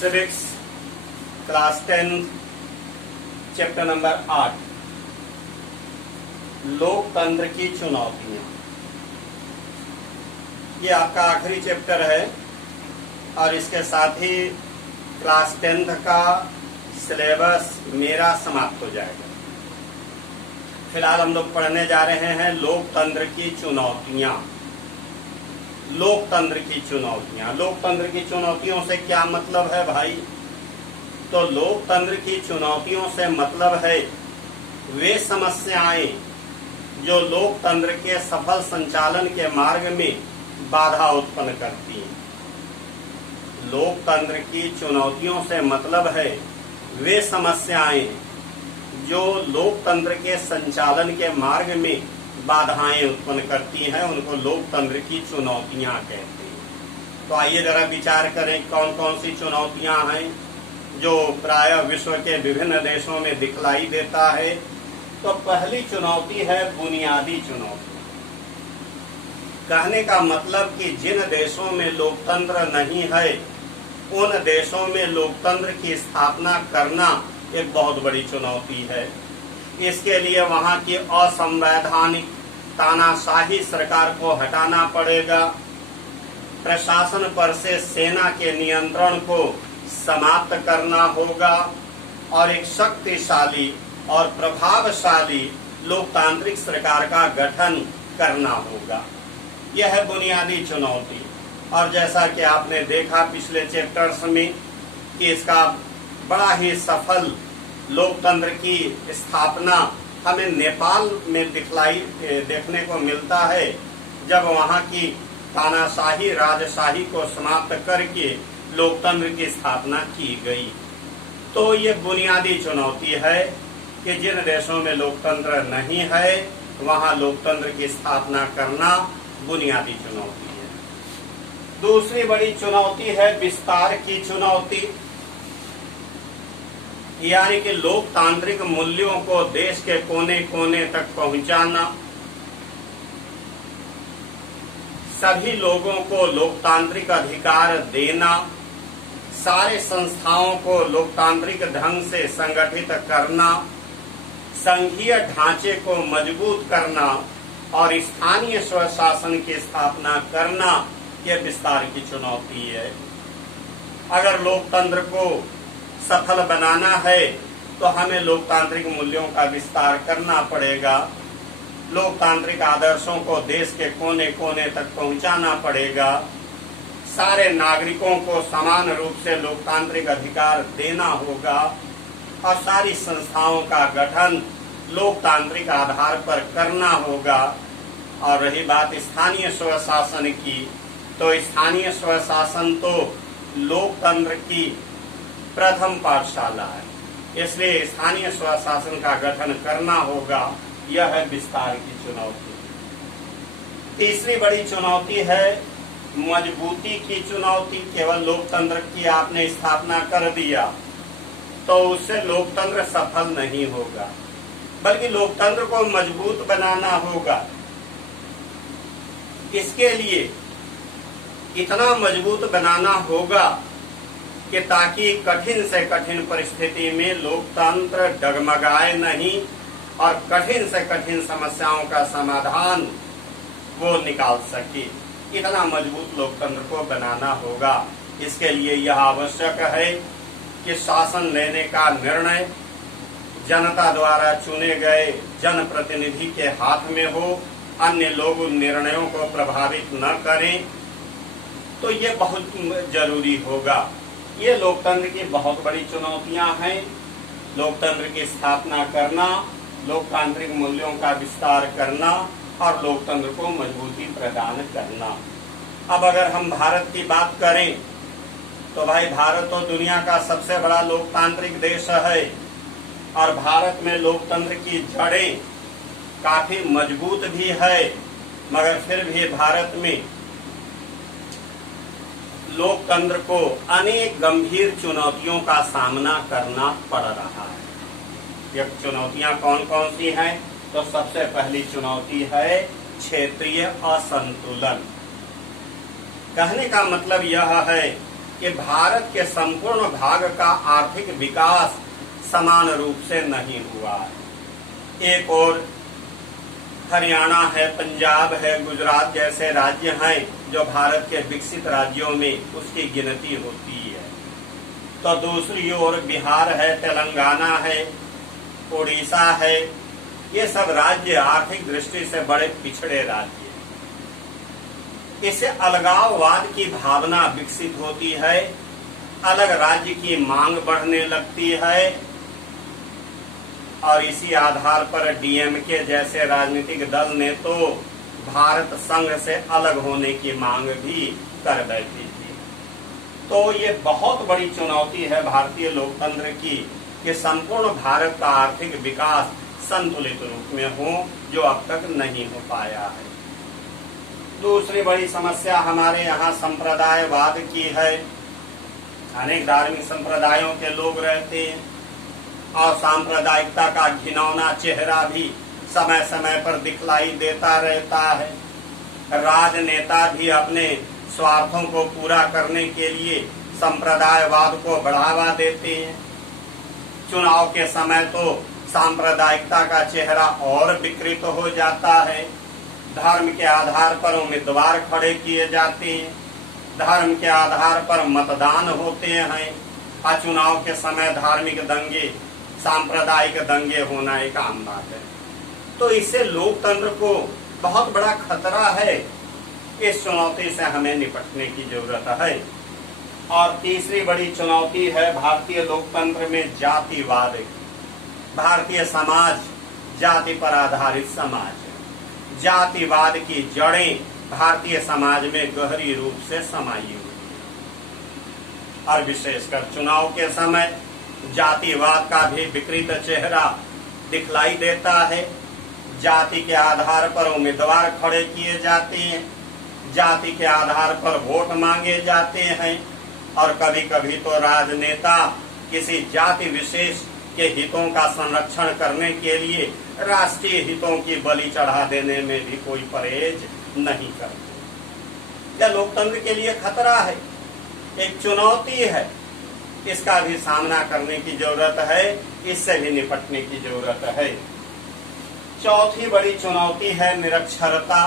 Civics class 10 chapter number 8 लोकतंत्र की चुनौतियां। ये आपका आखिरी चैप्टर है और इसके साथ ही क्लास 10 का सिलेबस मेरा समाप्त हो जाएगा। फिलहाल हम लोग पढ़ने जा रहे हैं लोकतंत्र की चुनौतियां। लोकतंत्र की चुनौतियां, लोकतंत्र की चुनौतियों से क्या मतलब है भाई? तो लोकतंत्र की चुनौतियों से मतलब है वे समस्याएं जो लोकतंत्र के सफल संचालन के मार्ग में बाधा उत्पन्न करती हैं। लोकतंत्र की चुनौतियों से मतलब है वे समस्याएं जो लोकतंत्र के संचालन के मार्ग में बाधाएं उत्पन्न करती हैं, उनको लोकतंत्र की चुनौतियां कहते हैं। तो आइए जरा विचार करें कौन कौन सी चुनौतियां हैं जो प्रायः विश्व के विभिन्न देशों में दिखलाई देता है। तो पहली चुनौती है बुनियादी चुनौती। कहने का मतलब कि जिन देशों में लोकतंत्र नहीं है उन देशों में लोकतंत्र की स्थापना करना एक बहुत बड़ी चुनौती है। इसके लिए वहां की असंवैधानिक तानाशाही सरकार को हटाना पड़ेगा, प्रशासन पर से सेना के नियंत्रण को समाप्त करना होगा और एक शक्तिशाली और प्रभावशाली लोकतांत्रिक सरकार का गठन करना होगा। यह है बुनियादी चुनौती। और जैसा कि आपने देखा पिछले चैप्टर्स में कि इसका बड़ा ही सफल लोकतंत्र की स्थापना हमें नेपाल में देखने को मिलता है, जब वहां की तानाशाही राजशाही को समाप्त करके लोकतंत्र की स्थापना की गई। तो ये बुनियादी चुनौती है कि जिन देशों में लोकतंत्र नहीं है वहां लोकतंत्र की स्थापना करना बुनियादी चुनौती है। दूसरी बड़ी चुनौती है विस्तार की चुनौती, यानी कि लोकतांत्रिक मूल्यों को देश के कोने कोने तक पहुंचाना, सभी लोगों को लोकतांत्रिक अधिकार देना, सारे संस्थाओं को लोकतांत्रिक ढंग से संगठित करना, संघीय ढांचे को मजबूत करना और स्थानीय स्वशासन की स्थापना करना, यह विस्तार की चुनौती है। अगर लोकतंत्र को सफल बनाना है तो हमें लोकतांत्रिक मूल्यों का विस्तार करना पड़ेगा, लोकतांत्रिक आदर्शों को देश के कोने कोने तक पहुंचाना पड़ेगा, सारे नागरिकों को समान रूप से लोकतांत्रिक अधिकार देना होगा और सारी संस्थाओं का गठन लोकतांत्रिक आधार पर करना होगा। और रही बात स्थानीय स्वशासन की, तो स्थानीय स्वशासन तो लोकतंत्र की प्रथम पाठशाला है, इसलिए स्थानीय स्वशासन का गठन करना होगा। यह है विस्तार की चुनौती। तीसरी बड़ी चुनौती है मजबूती की चुनौती। केवल लोकतंत्र की आपने स्थापना कर दिया तो उससे लोकतंत्र सफल नहीं होगा, बल्कि लोकतंत्र को मजबूत बनाना होगा। इसके लिए इतना मजबूत बनाना होगा कि ताकि कठिन से कठिन परिस्थिति में लोकतंत्र डगमगाए नहीं और कठिन से कठिन समस्याओं का समाधान वो निकाल सके। इतना मजबूत लोकतंत्र को बनाना होगा। इसके लिए यह आवश्यक है कि शासन लेने का निर्णय जनता द्वारा चुने गए जनप्रतिनिधि के हाथ में हो, अन्य लोग उन निर्णयों को प्रभावित न करें। तो ये बहुत जरूरी होगा। ये लोकतंत्र की बहुत बड़ी चुनौतियां हैं। लोकतंत्र की स्थापना करना, लोकतांत्रिक मूल्यों का विस्तार करना और लोकतंत्र को मजबूती प्रदान करना। अब अगर हम भारत की बात करें तो भाई भारत तो दुनिया का सबसे बड़ा लोकतांत्रिक देश है और भारत में लोकतंत्र की जड़ें काफी मजबूत भी है, मगर फिर भी भारत में लोकतंत्र को अनेक गंभीर चुनौतियों का सामना करना पड़ रहा है। ये चुनौतियां कौन कौन सी हैं? तो सबसे पहली चुनौती है क्षेत्रीय असंतुलन। कहने का मतलब यह है कि भारत के संपूर्ण भाग का आर्थिक विकास समान रूप से नहीं हुआ है। एक और हरियाणा है, पंजाब है, गुजरात जैसे राज्य हैं जो भारत के विकसित राज्यों में उसकी गिनती होती है, तो दूसरी ओर बिहार है, तेलंगाना है, उड़ीसा है, ये सब राज्य आर्थिक दृष्टि से बड़े पिछड़े राज्य हैं। इससे अलगाववाद की भावना विकसित होती है, अलग राज्य की मांग बढ़ने लगती है और इसी आधार पर डीएमके जैसे राजनीतिक दल ने तो भारत संघ से अलग होने की मांग भी कर बैठी थी। तो ये बहुत बड़ी चुनौती है भारतीय लोकतंत्र की कि संपूर्ण भारत का आर्थिक विकास संतुलित रूप में हो, जो अब तक नहीं हो पाया है। दूसरी बड़ी समस्या हमारे यहाँ संप्रदायवाद की है। अनेक धार्मिक संप्रदायों के लोग रहते हैं और सांप्रदायिकता का घिनौना चेहरा भी समय समय पर दिखलाई देता रहता है। राजनेता भी अपने स्वार्थों को पूरा करने के लिए संप्रदायवाद को बढ़ावा देते हैं। चुनाव के समय तो सांप्रदायिकता का चेहरा और विकृत हो जाता है। धर्म के आधार पर उम्मीदवार खड़े किए जाते हैं, धर्म के आधार पर मतदान होते हैं और चुनाव के समय धार्मिक दंगे, सांप्रदायिक दंगे होना एक आम बात है। तो इससे लोकतंत्र को बहुत बड़ा खतरा है। इस चुनौती से हमें निपटने की जरूरत है। और तीसरी बड़ी चुनौती है भारतीय लोकतंत्र में जातिवाद। भारतीय समाज जाति पर आधारित समाज है। जातिवाद की जड़ें भारतीय समाज में गहरी रूप से समाई हुई है और विशेषकर चुनाव के समय जातिवाद का भी विकृत चेहरा दिखलाई देता है। जाति के आधार पर उम्मीदवार खड़े किए जाते हैं, जाति के आधार पर वोट मांगे जाते हैं और कभी कभी तो राजनेता किसी जाति विशेष के हितों का संरक्षण करने के लिए राष्ट्रीय हितों की बलि चढ़ा देने में भी कोई परहेज नहीं करते। यह लोकतंत्र के लिए खतरा है, एक चुनौती है। इसका भी सामना करने की जरूरत है, इससे भी निपटने की जरूरत है। चौथी बड़ी चुनौती है निरक्षरता।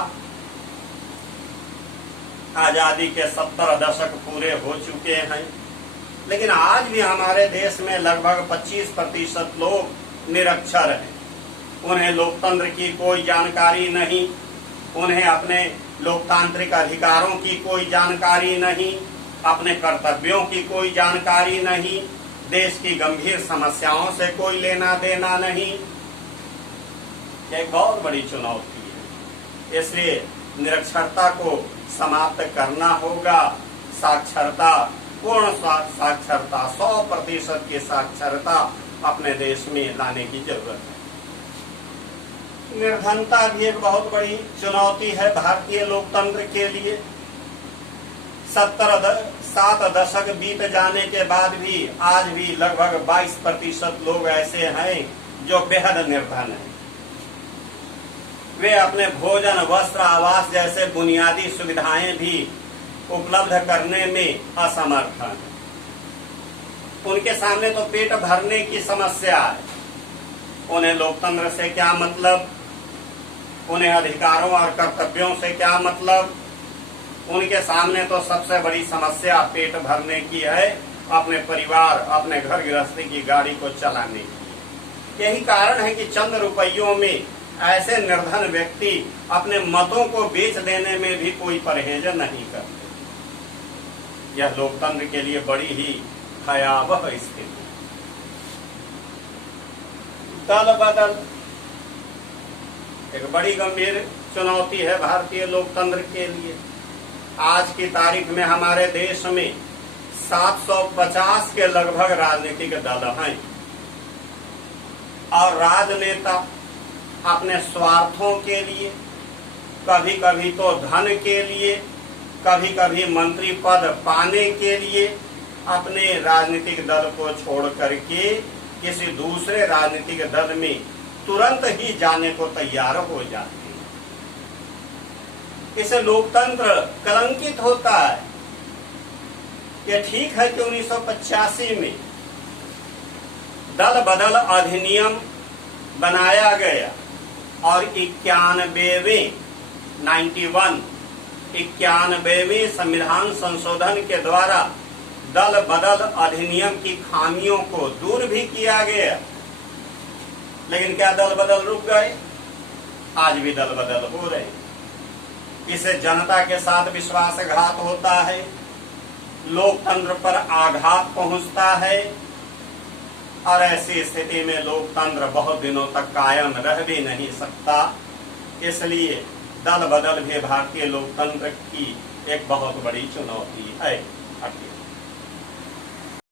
आजादी के 70 दशक पूरे हो चुके हैं, लेकिन आज भी हमारे देश में लगभग 25% लोग निरक्षर हैं। उन्हें लोकतंत्र की कोई जानकारी नहीं, उन्हें अपने लोकतांत्रिक अधिकारों की कोई जानकारी नहीं, अपने कर्तव्यों की कोई जानकारी नहीं, देश की गंभीर समस्याओं से कोई लेना देना नहीं। एक बहुत बड़ी चुनौती है। इसलिए निरक्षरता को समाप्त करना होगा। साक्षरता, पूर्ण साक्षरता, 100% की साक्षरता अपने देश में लाने की जरूरत है। निर्धनता भी एक बहुत बड़ी चुनौती है भारतीय लोकतंत्र के लिए। 7 दशक बीत जाने के बाद भी आज भी लगभग 22% लोग ऐसे हैं जो बेहद निर्धन हैं। वे अपने भोजन, वस्त्र, आवास जैसे बुनियादी सुविधाएं भी उपलब्ध करने में असमर्थ हैं। उनके सामने तो पेट भरने की समस्या है। उन्हें लोकतंत्र से क्या मतलब, उन्हें अधिकारों और कर्तव्यों से क्या मतलब। उनके सामने तो सबसे बड़ी समस्या पेट भरने की है, अपने परिवार, अपने घर गृहस्थी की गाड़ी को चलाने की। यही कारण है कि चंद रुपयों में ऐसे निर्धन व्यक्ति अपने मतों को बेच देने में भी कोई परहेज नहीं करते। यह लोकतंत्र के लिए बड़ी ही भयावह स्थिति। दल बदल एक बड़ी गंभीर चुनौती है भारतीय लोकतंत्र के लिए। आज की तारीख में हमारे देश में 750 के लगभग राजनीतिक दल हैं और राजनेता अपने स्वार्थों के लिए, कभी कभी तो धन के लिए, कभी कभी मंत्री पद पाने के लिए अपने राजनीतिक दल को छोड़ करके किसी दूसरे राजनीतिक दल में तुरंत ही जाने को तैयार हो जाते हैं। इससे लोकतंत्र कलंकित होता है। ये ठीक है कि 1985 में दल बदल अधिनियम बनाया गया और 91वें संविधान संशोधन के द्वारा दल बदल अधिनियम की खामियों को दूर भी किया गया, लेकिन क्या दल बदल रुक गए? आज भी दल बदल हो रहे। इससे जनता के साथ विश्वासघात होता है, लोकतंत्र पर आघात पहुंचता है और ऐसी स्थिति में लोकतंत्र बहुत दिनों तक कायम रह भी नहीं सकता। इसलिए दल बदल भी भारतीय लोकतंत्र की एक बहुत बड़ी चुनौती है।